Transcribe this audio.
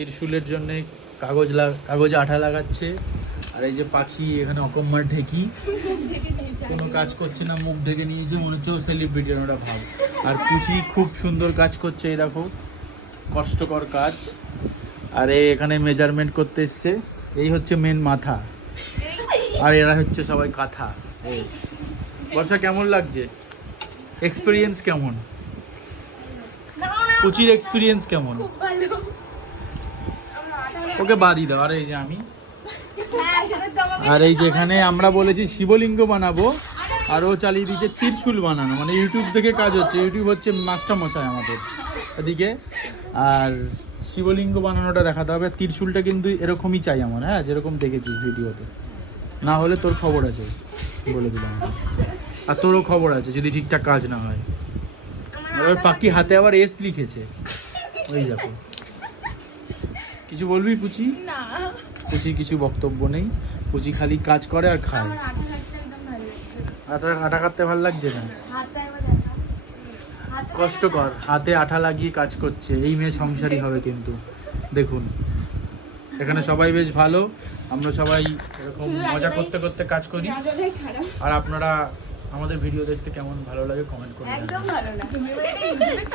ত্রিশূলের জন্য কাগজে আঠা লাগাচ্ছে। আর এই যে পাখি এখানে অকম্মার ঢেকি কোনো কাজ করছে না, মুখ ঢেকে নিয়েছে, মনে হচ্ছে সেলিব্রিটি ওটা ভাব। আর পুচি খুব সুন্দর কাজ করছে, এই দেখো কষ্টকর কাজ। আর এখানে মেজারমেন্ট করতে এসছে, এই হচ্ছে মেন মাথা, আর এরা হচ্ছে সবাই কাঁথা। এই বর্ষা কেমন লাগছে, এক্সপিরিয়েন্স কেমন, পুচির এক্সপিরিয়েন্স কেমন? ওকে বাদই দাও। আর এই যে আমি, আর এই যে এখানে আমরা বলেছি শিবলিঙ্গ বানাবো, আর ও চালিয়ে দিচ্ছে ত্রিশূল বানানো, মানে ইউটিউব থেকে কাজ হচ্ছে, ইউটিউব হচ্ছে মাস্টার মশাই আমাদের এদিকে। আর শিবলিঙ্গ বানানোটা দেখাতে হবে, ত্রিশূলটা কিন্তু এরকমই চাই আমার, হ্যাঁ যেরকম দেখেছিস ভিডিওতে, না হলে তোর খবর আছে বলে দিলাম। আর তোরও খবর আছে যদি ঠিকঠাক কাজ না হয়। এবার পাখি হাতে আবার এস লিখেছে, ওই দেখো। কিছু বলবি পুচি? না, পুচির কিছু বক্তব্য নেই, পুচি খালি কাজ করে আর খায়। আটা কাটতে ভালো লাগছে না, কষ্টকর, হাতে আঠা লাগিয়ে কাজ করছে। এই মেয়ে সংসারী হবে কিন্তু। দেখুন এখানে সবাই বেশ ভালো, আমরা সবাই এরকম মজা করতে করতে কাজ করি। আর আপনারা আমাদের ভিডিও দেখতে কেমন ভালো লাগে কমেন্ট করুন। একদম ভালো না।